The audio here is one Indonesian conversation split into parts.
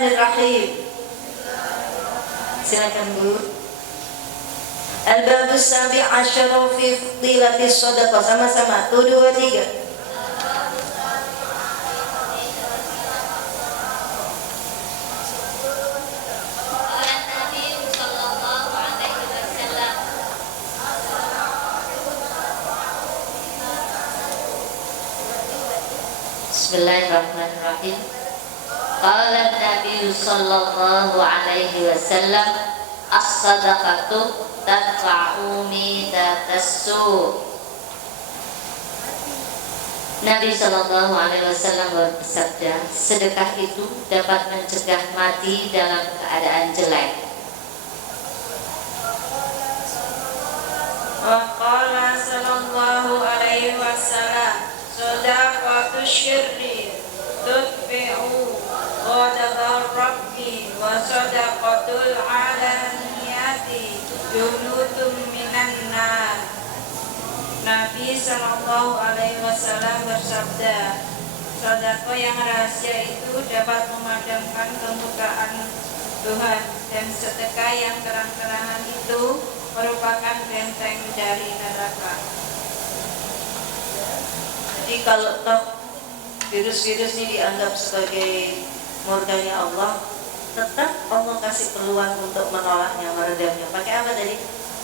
Bismillahirrahmanirrahim. Silakan Bu. Al-babus sabi' asyara fi fadilatis shadaqah. Sama-sama. 1, 2, 3. Bismillahirrahmanirrahim. Qala Nabi sallallahu alaihi wasallam, as-sadaqatu tadfa'u midatas su'. Nabi sallallahu alaihi wasallam bersabda, sedekah itu dapat mencegah mati dalam keadaan jelek. Wa qala sallallahu alaihi wasallam, sadaqatu syirri tudfi'u ghadabar rabbi wa sadaqatul alaniyati junudum minan nar. Nabi sallallahu alaihi wasallam bersabda, sedekah yang rahasia itu dapat memadamkan kemurkaan Tuhan, dan sedekah yang terang-terangan itu merupakan benteng dari neraka. Jadi kalau toh virus-virus ini dianggap sebagai murkanya Allah, tetap Allah kasih peluang untuk menolaknya, meredamnya. Pakai apa tadi?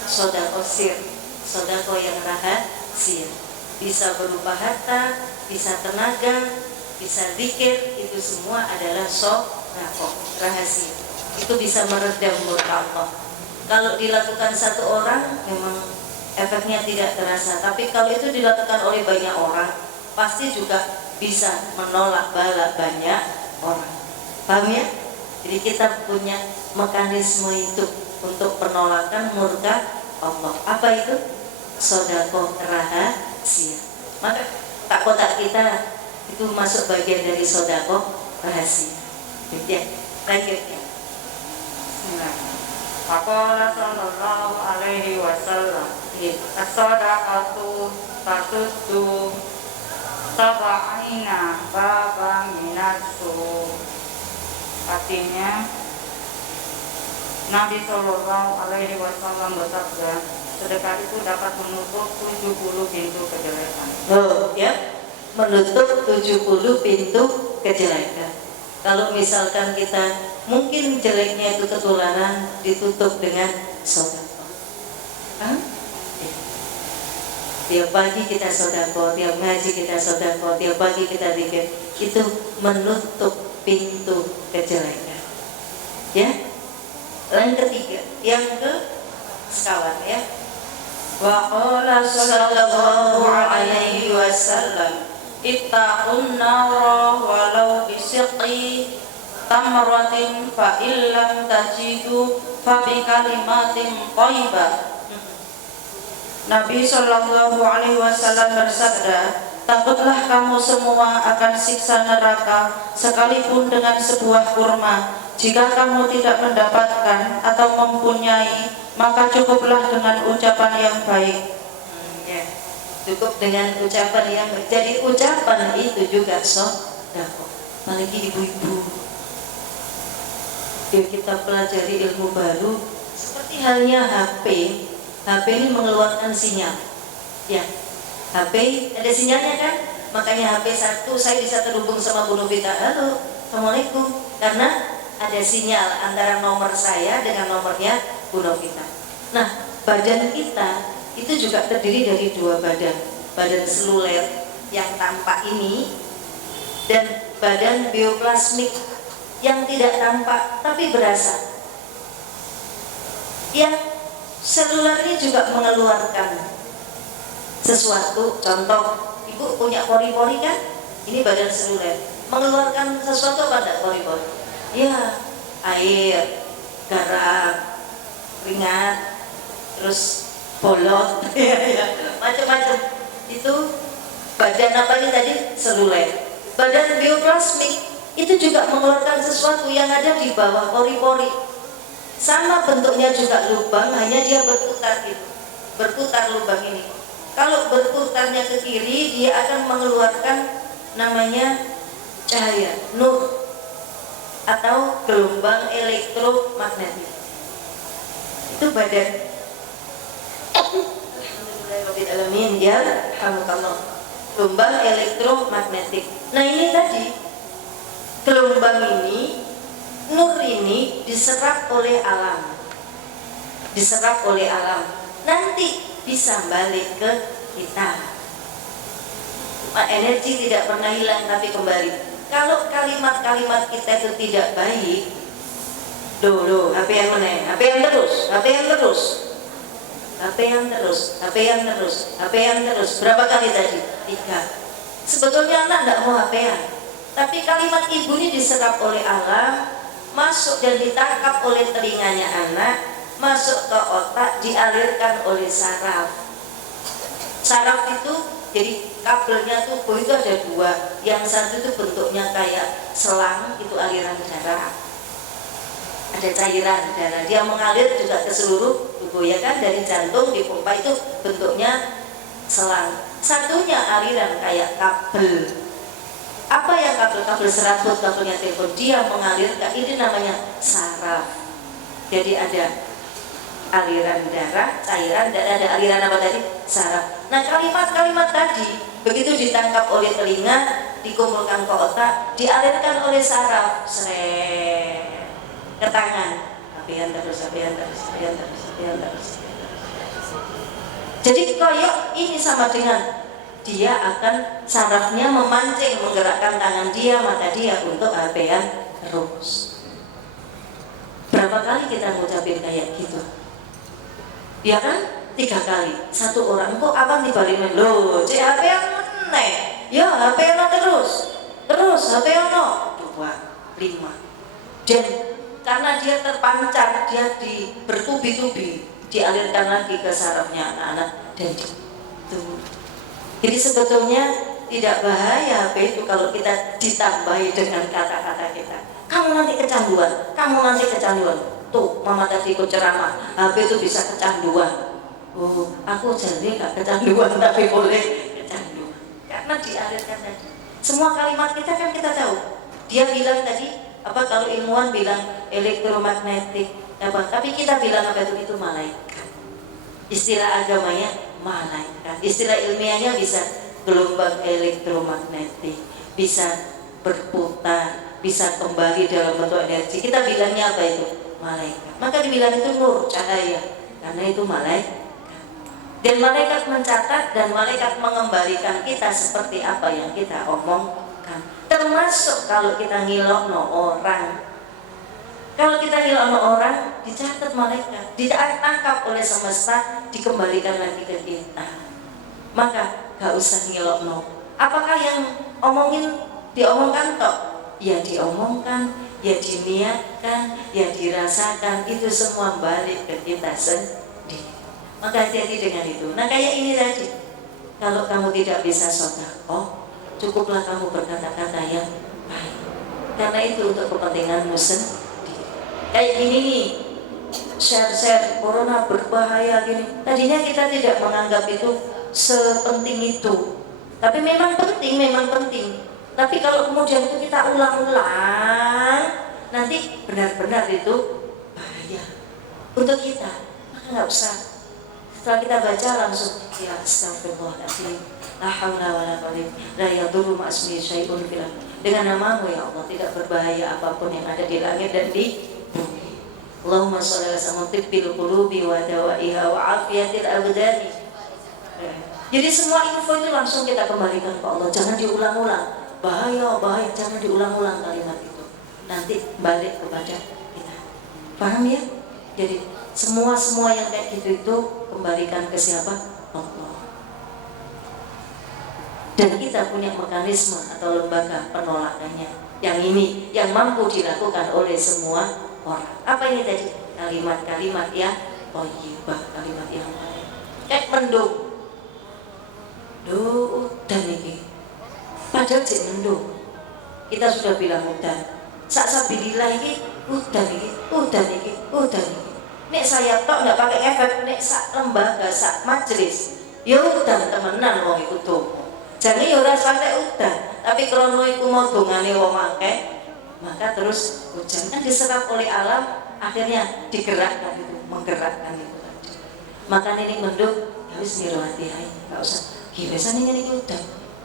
Sedekah sir, sedekah yang rahasia. Bisa berupa harta, bisa tenaga, bisa zikir, itu semua adalah sedekah rahasia. Itu bisa meredam murka Allah. Kalau dilakukan satu orang memang efeknya tidak terasa, tapi kalau itu dilakukan oleh banyak orang, pasti juga bisa menolak bala banyak orang. Paham ya? Jadi kita punya mekanisme itu untuk penolakan murka Allah. Apa itu? Sedekah rahasia. Maka tak kotak kita itu masuk bagian dari sedekah rahasia. Ya, lanjutnya. Faqala sallallahu alaihi wasallam, as-sadaqatu tasuddu sab'ina baba minassu. Artinya Nabi sallallahu alaihi wasallam bersabda, sedekah itu dapat menutup 70 pintu kejelekan. Oh, ya. Menutup 70 pintu kejelekan. Kalau misalkan kita mungkin jeleknya itu ketularan, ditutup dengan sedekah. Tiap pagi kita sedekah, tiap ngaji kita sedekah, tiap pagi kita zikir, itu menutup pintu kejelekan. Ya. Yang ketiga, yang ke sekawan ya. Wa qala sallallahu alaihi wasallam, ittaqun nara walau bisiqi tamratin fa illam tajidu fa bi kalimatin thayyibah. Nabi sallallahu alaihi wasallam bersabda, takutlah kamu semua akan siksa neraka sekalipun dengan sebuah kurma. Jika kamu tidak mendapatkan atau mempunyai, maka cukuplah dengan ucapan yang baik. Ya. Cukup dengan ucapan yang baik. Jadi ucapan itu juga sedekah. Apalagi ibu-ibu, biar kita pelajari ilmu baru. Seperti halnya HP. HP ini mengeluarkan sinyal. Ya, HP ada sinyalnya kan? Makanya HP 1 saya bisa terhubung sama Bu Novita. Halo, assalamualaikum. Karena ada sinyal antara nomor saya dengan nomornya Bu Novita. Nah, badan kita itu juga terdiri dari 2 badan. Badan seluler yang tampak ini dan badan bioplasmik yang tidak tampak tapi berasa. Ya, seluler ini juga mengeluarkan sesuatu. Contoh, ibu punya pori-pori kan? Ini badan seluler. Mengeluarkan sesuatu apa enggak pori-pori? Ya, air, garam, keringat, terus bolot, macam-macam. Itu badan apa ini tadi? Seluler. Badan bioplasmik itu juga mengeluarkan sesuatu yang ada di bawah pori-pori. Sama bentuknya juga lubang, hanya dia berputar gitu. Berputar lubang ini. Kalau berputarnya ke kiri, dia akan mengeluarkan namanya cahaya, nur. atau gelombang elektromagnetik. Itu badan. Alhamdulillahirobbilalamin ya, alhamdulillah. Gelombang elektromagnetik. Nah ini tadi gelombang ini, nur ini diserap oleh alam, diserap oleh alam. Nanti bisa balik ke kita. Energi tidak pernah hilang tapi kembali. Kalau kalimat-kalimat kita itu tidak baik, HP yang mana? HP yang terus, HP yang terus, HP yang terus, HP yang terus, HP yang terus. Berapa kali tadi? 3. Sebetulnya anak tidak mau HP-an, tapi kalimat ibu ini diserap oleh alam, masuk dan ditangkap oleh telinganya anak, masuk ke otak, dialirkan oleh saraf. Saraf itu jadi kabelnya tubuh itu ada 2. Yang satu itu bentuknya kayak selang, itu aliran darah. Ada cairan darah, dia mengalir juga ke seluruh tubuh ya kan, dari jantung dipompa, itu bentuknya selang. Satunya aliran kayak kabel. Apa yang kabel-kabel serabut, kabelnya telepon, dia mengalir ke ini namanya saraf. Jadi ada aliran darah, cairan, dan ada aliran apa tadi? Saraf. Nah kalimat-kalimat tadi begitu ditangkap oleh telinga, dikumpulkan ke otak, dialirkan oleh saraf, seret ke tangan, apian terus, apian terus, apian terus, apian terus. Jadi koyok ini sama dengan dia akan sarafnya memancing, menggerakkan tangan dia, mata dia untuk apian terus. Berapa kali kita ngucapin kayak gitu? Ya kan? 3 kali. Satu orang kok abang dibalikin loh, HP yang meneh. Ya HP yang terus. Terus HP yang 2, 5. Dan karena dia terpancar, dia bertubi-tubi, dialirkan lagi ke sarafnya anak-anak dan itu. Jadi sebetulnya tidak bahaya HP itu kalau kita ditambahi dengan kata-kata kita. Kamu nanti kecanduan, kamu nanti kecanduan. Tuh, mama tadi ikut ceramah, HP itu bisa kecanduan. Oh, aku jadi nggak kecanduan tapi boleh kecanduan karena dialirkan tadi. Semua kalimat kita kan kita tahu. Dia bilang tadi apa, kalau ilmuwan bilang elektromagnetik apa, tapi kita bilang apa itu malaikat. Istilah agamanya malaikat. Istilah ilmiahnya bisa gelombang elektromagnetik, bisa berputar, bisa kembali dalam bentuk energi. Kita bilangnya apa itu? Malaikat. Maka dibilang itu nur, cahaya, karena itu malaikat. Dan malaikat mencatat dan malaikat mengembalikan kita seperti apa yang kita omongkan. Termasuk kalau kita ngilokno orang. Kalau kita ngilokno orang, dicatat malaikat, ditangkap oleh semesta, dikembalikan lagi ke kita. Maka gak usah ngilokno. Apakah yang diomongkan toh? Ya diomongkan, ya diniatkan, ya dirasakan, itu semua balik ke kita sendiri. Maka hati-hati dengan itu. Nah kayak ini tadi, kalau kamu tidak bisa sedekah, cukuplah kamu berkata-kata yang baik, karena itu untuk kepentinganmu sendiri. Kayak gini nih, share corona berbahaya gini. Tadinya kita tidak menganggap itu sepenting itu, tapi memang penting. Tapi kalau kemudian itu kita ulang-ulang, nanti benar-benar itu bahaya untuk kita. Maka nggak usah. Setelah kita baca langsung ya astagfirullahaladzim, la haula wala quwwata la yadurru ma'asmi syai'un fil ardi. Dengan namamu ya Allah tidak berbahaya apapun yang ada di langit dan di bumi. Allahumma shalli ala tibbil qulubi wa dawaiha wa afiyatil abdani. Jadi semua info itu langsung kita kembalikan ke Allah, jangan diulang-ulang. Bahaya, jangan diulang-ulang kalimat itu. Nanti balik kepada kita. Paham ya? Jadi semua yang kayak gitu itu kembalikan ke siapa? Allah. Dan kita punya mekanisme atau lembaga penolakannya. Yang ini yang mampu dilakukan oleh semua orang. Apa ini tadi? Kalimat-kalimat yang thayyibah, kalimat yang baik. Kayak mendung. Dan ini padahal cek mendung. Kita sudah bilang udan. Sabilillah ini udan ini. Nek saya tok nggak pakai efek, nek sak lembaga, sak majelis, ya udan temenan wong iku tuh. Jangan ya ora sampai udan, tapi krono iku mau dongane wong akeh, maka terus hujan kan diserap oleh alam, akhirnya digerakkan itu, menggerakkan itu. Maka ini mendung, ya wis ngiru hati ae, enggak usah. Ki biasane ngene iki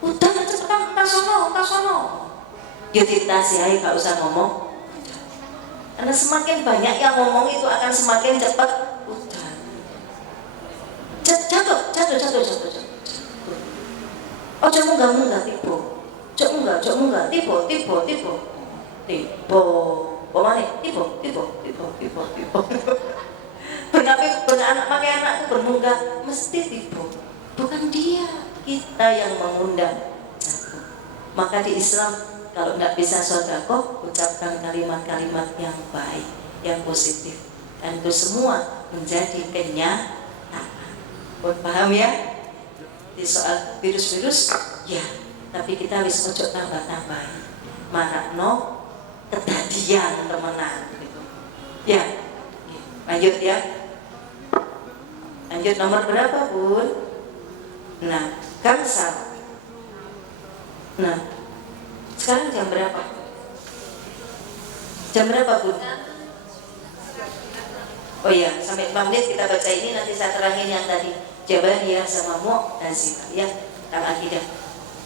udan cepetan entas sono. Ya ditasi ae, enggak usah ngomong. Karena semakin banyak yang ngomong itu akan semakin cepat udan. Jatuh. Ojo munggah tiba. Cok munggah tiba. Pemane tiba. Anak pakai anakku bermunggah mesti tiba. Bukan dia, kita yang mengundang jatuh. Maka di Islam kalau tidak bisa sedekah, ucapkan kalimat-kalimat yang baik, yang positif, dan itu semua menjadi kenyataan. Paham ya? Di soal virus-virus, ya, tapi kita wis ojo tambah-tambah. Marakno kedadian temenan gitu. Ya, lanjut ya. Lanjut nomor berapa, Bun? Nah, Gangsal. Nah, sekarang jam berapa? Jam berapa, Bun? Oh iya, sampai 5 menit kita baca ini, nanti saya terangin yang tadi Jabariyah sama Mu'tazilah ya, tentang akidah.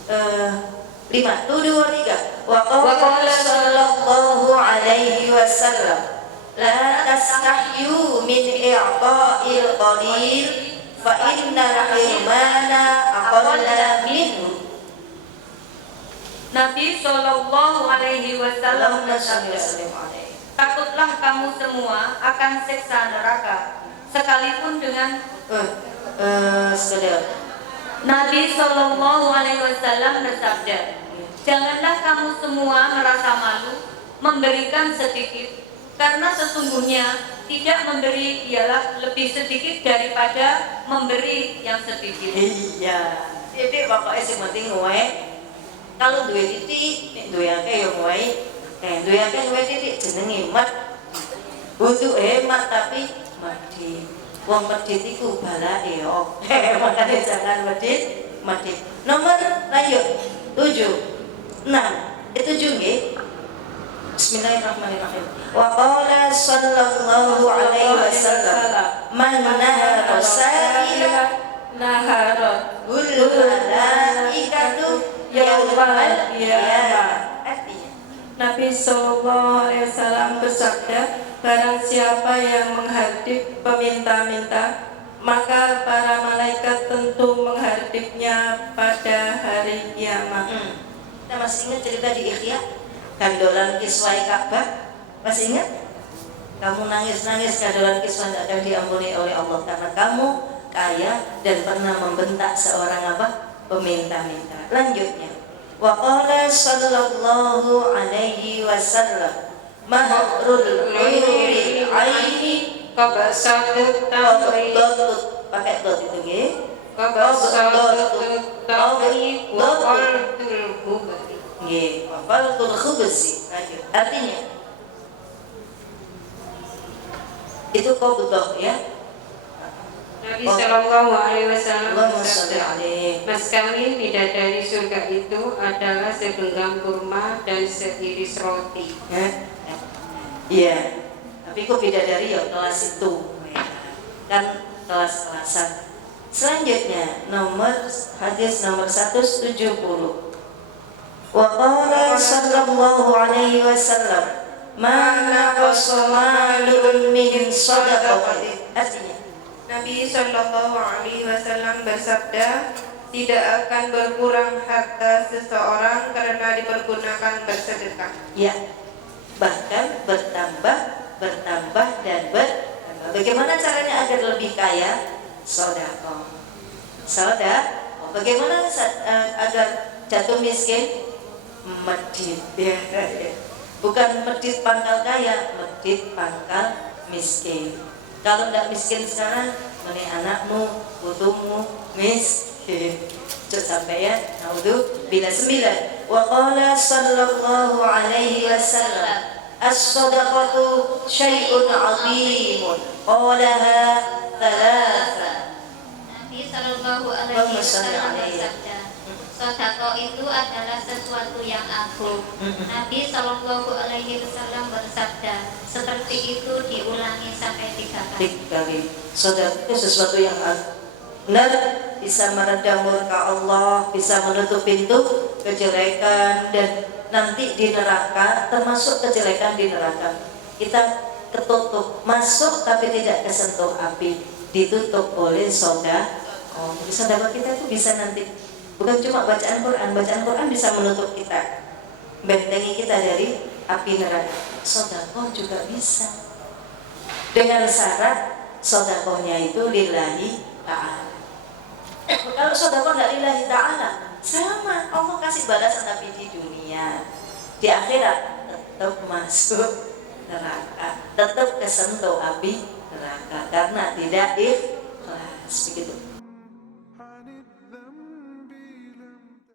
5, 2, 3. Wa qala sallallahu alaihi wasallam la tastahyu min i'ta'il qalil fa innal hirmana aqalla minhu. Nabi Shallallahu Alaihi Wasallam bersabda, takutlah kamu semua akan siksa neraka, sekalipun dengan Nabi Shallallahu Alaihi Wasallam bersabda, janganlah kamu semua merasa malu memberikan sedikit, karena sesungguhnya tidak memberi ialah lebih sedikit daripada memberi yang sedikit. Iya, jadi bapaknya sing penting wae. Kalau duwe titik, nek duwe akeh ya wae. Duwe akeh duwe titik jenenge mat. Butuh hemat tapi medhit. Wong medhit iku balake yo. Makane jangan medhit. Nomor lanjut 7. 6. Itu 7 nggih. Bismillahirrahmanirrahim. Wa qala sallallahu alaihi wasallam man nahara sa'ila nahara kullu malaikatu yaumal qiyamah. Artinya Nabi Shallallahu Alaihi Wasallam bersabda, barang siapa yang menghadip peminta-minta, maka para malaikat tentu menghadipnya pada hari kiamat. Kita masih ingat cerita di Ikhya, gandolan kiswai Ka'bah? Masih ingat? Kamu nangis-nangis gandolan kiswah tidak akan diampuni oleh Allah karena kamu kaya dan pernah membentak seorang apa? Peminta-minta. Lanjutnya, wa qala sallallahu alaihi wasallam mahrul uyuril aini Kabasatut tawri pakai dot itu nggih. Kabasatut tawri wa qaldul hubari. Nggih, wa qaldul khubsi. Lanjut. Artinya itu qabdah ya. Nabi Shallallahu Alaihi Wasallam Allahumma shalli bersabda, alaihi. mas kawin bidadari surga itu adalah segenggam kurma dan seiris roti. Iya, tapi kok bidadari ya kelas itu kan kelas-kelasan. Selanjutnya hadis nomor 170. Wa qala sallallahu alaihi wasallam ma naqasa malun min shadaqati. Artinya Nabi Shallallahu Alaihi Wasallam bersabda, tidak akan berkurang harta seseorang karena dipergunakan bersedekah. ya, bahkan bertambah dan bertambah. Bagaimana caranya agar lebih kaya? Sedekah. Bagaimana agar jatuh miskin? Medit ya. Bukan medit pangkal kaya, medit pangkal miskin. Kalau tidak miskin sekarang, meni anakmu, putumu miskin. Cuk sampai ya. Naudzu bila 9. Wa qala sallallahu alaihi wasallam as-sadaqatu syai'un 'azimun. Qalaha thalatha. Nabi Sallallahu Alaihi Wasallam bersabda, Sodako itu adalah sesuatu yang agung. Nabi Shallallahu Alaihi Wasallam bersabda, seperti itu diulangi sampai 3 kali. 3 kali. Sodako itu sesuatu yang benar, bisa meredam murka Allah, bisa menutup pintu kejelekan, dan nanti di neraka, termasuk kejelekan di neraka, kita ketutup, masuk tapi tidak kesentuh api, ditutup oleh sodako. Sodako kita itu bisa nanti, bukan cuma bacaan Quran bisa menutup kita, bentengi kita dari api neraka. Sodako juga bisa, dengan syarat sodakohnya itu lillahi ta'ala. Kalau sodako tidak lillahi ta'ala, sama, Allah kasih balasan tapi di dunia, di akhirat tetap masuk neraka, tetap kesentuh api neraka karena tidak ikhlas. Begitu.